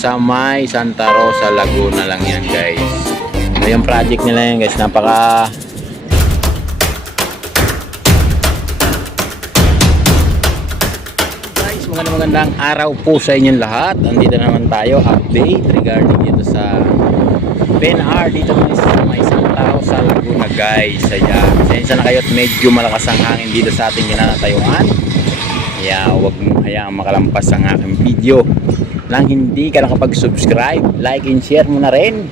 Sa may Santa Rosa, Laguna lang yan guys. Yung project nila yan guys, napaka guys, magandang araw po sa inyong lahat. Andito naman tayo, update regarding dito sa PNR dito sa may Santa Rosa, Laguna guys. Ayan, pasensya na kayo at medyo malakas ang hangin dito sa ating ginanatayuan. Kaya huwag mong hayaang makalampas ang aking video nang hindi ka nakapag-subscribe, like and share mo na rin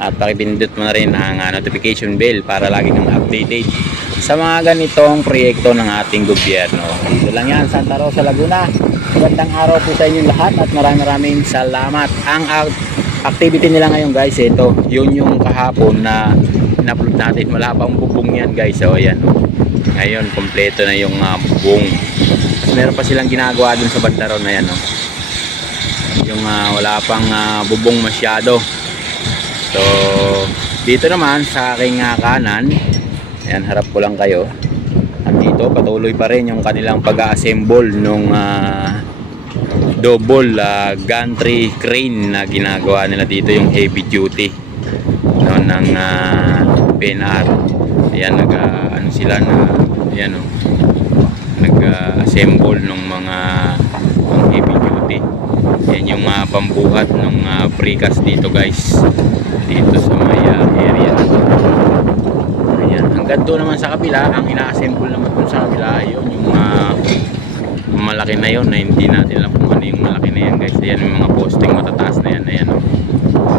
at pakipindot mo na rin ang notification bell para lagi kang updated sa mga ganitong proyekto ng ating gobyerno. Dito lang yan, Santa Rosa, Laguna. Magandang araw po sa inyong lahat at maraming salamat. Ang activity nila ngayon guys, ito yun yung kahapon na in-upload natin. Wala pang bubong yan guys. So ayan, ngayon kompleto na yung bubong. Meron pa silang ginagawa dun sa bandaron na yan, yung wala pang bubong masyado. So dito naman sa aking kanan, ayan, harap ko lang kayo, at dito patuloy pa rin yung kanilang pag-assemble nung double gantry crane na ginagawa nila dito, yung heavy duty ng PNR. Ayan, ano sila na, ayan nag-assemble ng mga heavy duty. Yan yung pambuhat ng precast dito guys, dito sa may area na to. Ayan, hanggang doon naman sa kabila, ang ina-assemble naman doon sa kabila, yun yung malaki na yun na hindi natin alam kung ano yung malaki na yan guys. Ayan yung mga posting matataas na yan. Ayan,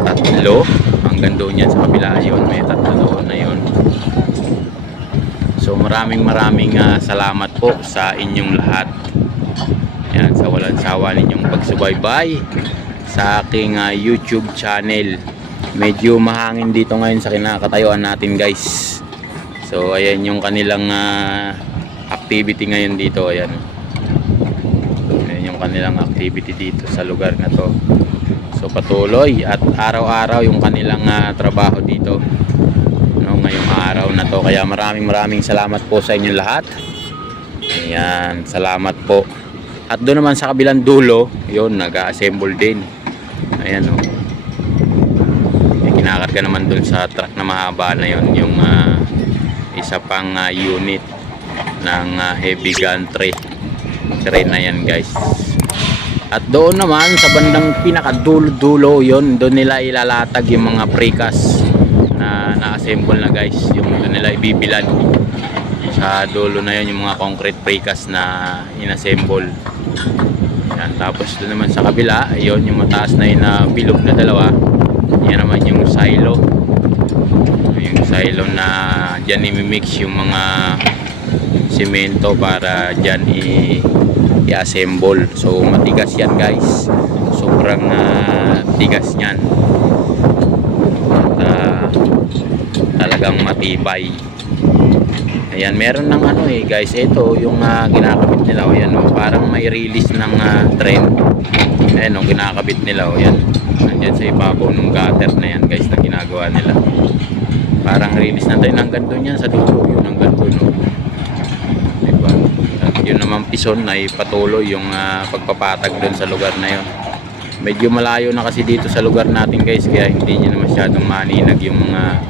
tatlo hanggang doon yan sa kabila, yun may tatlo na yun. So maraming salamat po sa inyong lahat. Yan, sa walang sawa ninyong pagsubaybay sa aking YouTube channel. Medyo mahangin dito ngayon sa kinakatayuan natin guys. So ayan yung kanilang activity ngayon dito. Ayan yung kanilang activity dito sa lugar na to. So patuloy at araw-araw yung kanilang trabaho dito ngayong araw na to. Kaya maraming salamat po sa inyong lahat. Ayan, salamat po. At doon naman sa kabilang dulo, yun, nag-assemble din. Ayan kinakarga naman doon sa truck na mahaba na yun, yung isa pang unit ng heavy gantry crane na yan guys. At doon naman sa bandang pinakadulo-dulo, yun, doon nila ilalatag yung mga precast na na-assemble na guys. Yung doon nila ibibilad sa dulo na yun, yung mga concrete precast na inassemble. Yan, tapos doon naman sa kabila, yun yung mataas na yun na bilog na dalawa. Yan naman yung silo. Yung silo na dyan imimix yung mga simento para dyan i-assemble. So matigas yan guys, sobrang tigas nyan. Talagang matibay. Ayan, meron ng guys, ito yung kinakabit nila. Ayan, parang may release ng tren. Ayan, kinakabit nila. Ayan, nandyan sa ibabaw ng gutter na yan guys na ginagawa nila. Parang release na tren hanggang doon yan sa dulo. Yun hanggang doon. Diba? At yun naman pison ay patuloy yung pagpapatag doon sa lugar na yun. Medyo malayo na kasi dito sa lugar natin guys, kaya hindi nyo na masyadong maninag yung mga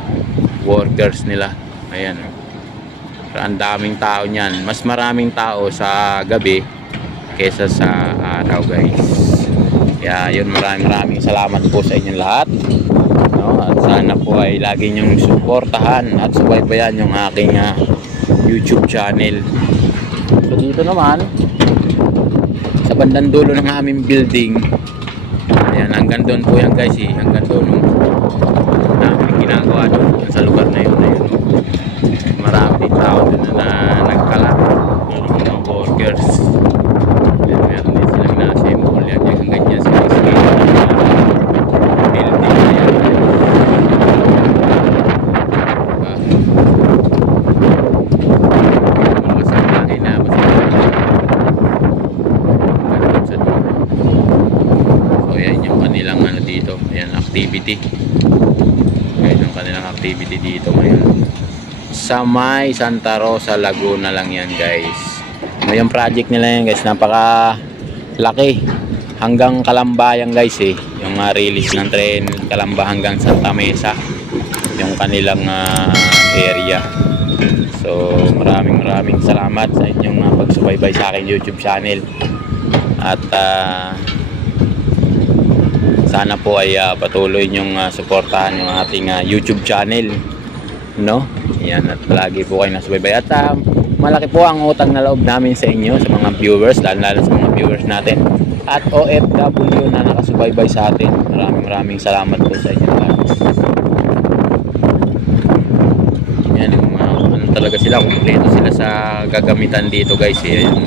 workers nila. Ayan, ang daming tao niyan. Mas maraming tao sa gabi kesa sa araw guys. Kaya yun, maraming salamat po sa inyong lahat, at sana po ay lagi nyong suportahan at subaybayan yung aking YouTube channel. So dito naman sa bandang dulo ng aming building, ayan, hanggang doon po yan guys, hanggang doon namin ginagawa doon sa lugar na yun. Maraming tao doon na nagkalat, mga workers. Ayan, meron din silang na-assemble yan hanggang dyan sa building na yan. Malakas ang hangin na sa dulo. So ayan yung kanilang dito, ayan, activity. Ayan yung kanilang activity dito ngayon. Sa may Santa Rosa, Laguna lang yan guys. Yung project nila yan guys, napaka laki, hanggang Kalambayan guys yung release ng tren Calamba hanggang Santa Mesa, yung kanilang area. So maraming salamat sa inyong pagsubaybay sa aking YouTube channel, at sana po ay patuloy nyong suportahan yung ating YouTube channel, no? Yan, at palagi po kayo nasubaybay, at malaki po ang utang na loob namin sa inyo, sa mga viewers, lalo sa mga viewers natin at OFW na nakasubaybay sa atin. Maraming salamat po sa inyo lahat. Yan, yung mga ano talaga sila, kumpleto sila sa gagamitan dito guys. Yan,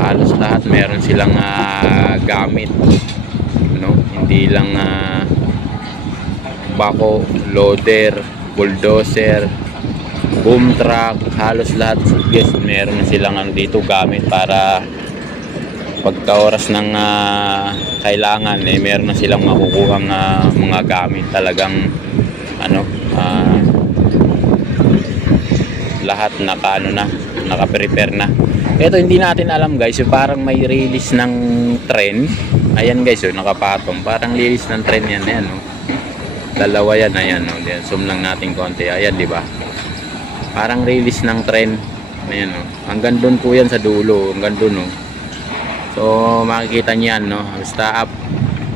halos lahat meron silang gamit, no? Hindi lang bako, loader, bulldozer, boom truck, halos lahat guys meron na silang dito gamit para pagka oras ng kailangan meron na silang makukuhang mga gamit. Talagang lahat naka-prepare na. Ito hindi natin alam guys, yung parang may release ng tren. Ayan guys, nakapatong, parang release ng tren yan. Ayan, dalawa yan, ayan, zoom lang natin konti. Ayan, di ba? Parang release ng tren. Ayan, hanggang doon po yan sa dulo, hanggang doon. So makikita niyan, basta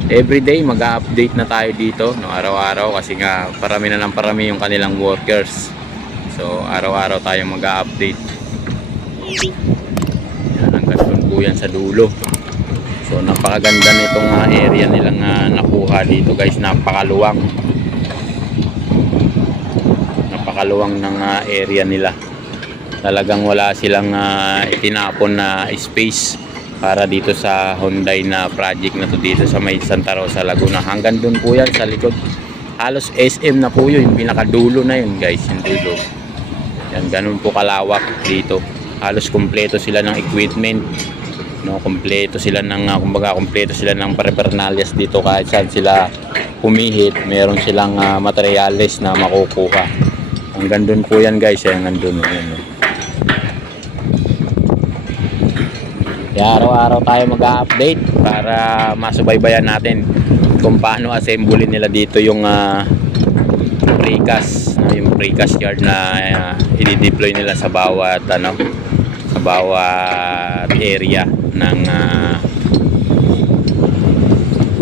everyday mag-update na tayo dito, araw-araw, kasi nga parami na ng parami yung kanilang workers. So araw-araw tayo mag-update. Yan, hanggang doon po yan sa dulo. So napakaganda nitong area nilang nakuha dito guys. Napakaluwang ng area nila. Talagang wala silang itinapon na space para dito sa Hyundai na project na to dito sa may Santa Rosa, Laguna. Hanggang doon po yan sa likod, halos SM na po yun, yung pinakadulo na yun guys, yung dulo yan. Ganun po kalawak dito, halos kumpleto sila ng equipment, no? Kumpleto sila ng kumbaga kumpleto sila ng paraphernalia dito. Kahit saan sila pumihit, meron silang materyales na makukuha. Hanggang doon po yan guys, hanggang doon yan. Araw-araw tayo mag-update para masubaybayan natin kung paano assembly nila dito yung precast, yung precast yard na i-deploy nila sa bawat sa bawat area ng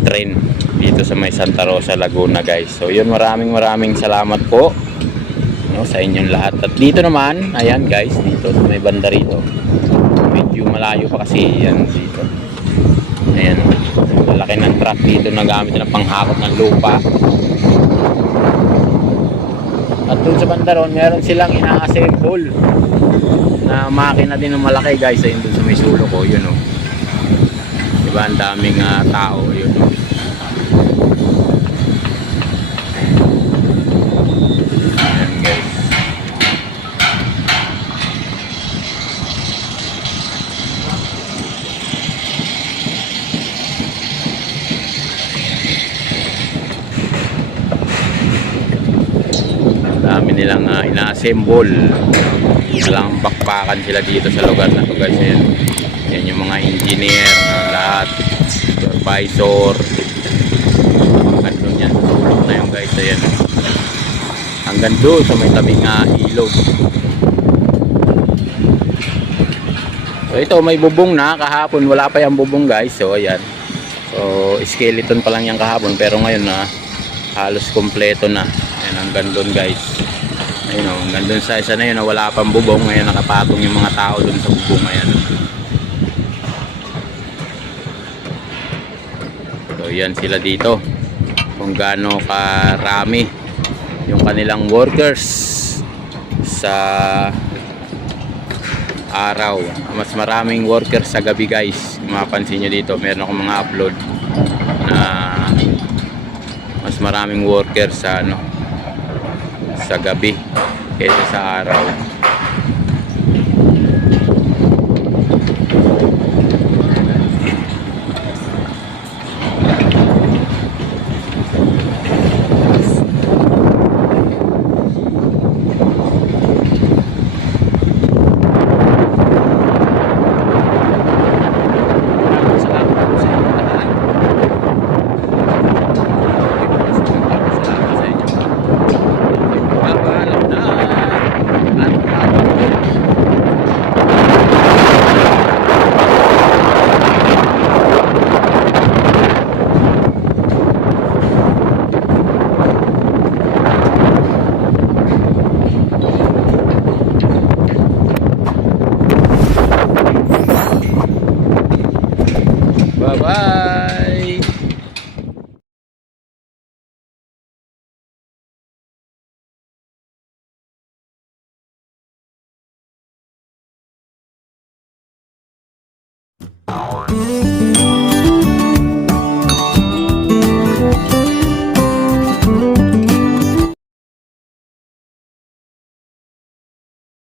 train dito sa may Santa Rosa, Laguna guys. So yun, maraming salamat po, sa inyong lahat. At dito naman, ayan guys, dito sa may banda rito, medyo malayo pa kasi yan dito. Ayan, malaki ng truck dito na gamit na panghakot ng lupa. At dun sa banda ron, meron silang ina-assemble na makina din ng malaki guys. Ayun dun sa may sulok ko, yun diba, ang daming tao, yun nilang ina-assemble. Walang bakbakan sila dito sa lugar na to guys. Yan yung mga engineer lahat, supervisor, hanggang doon yan, tulog na yung guys. Ayan, hanggang doon sa may tabing ilog. So ito, may bubong na. Kahapon wala pa yung bubong guys. So ayan, so skeleton pa lang yung kahapon, pero ngayon halos kompleto na. Ayan, hanggang doon guys. Ayun, hanggang doon sa isa na yun na wala pang bubong. Ngayon nakapatong yung mga tao doon sa bubong. Ayan. So yan sila dito, kung gaano karami yung kanilang workers sa araw. Mas maraming workers sa gabi guys. Mapansin nyo dito, meron akong mga upload na mas maraming workers sa sa gabi kaysa sa araw. oh.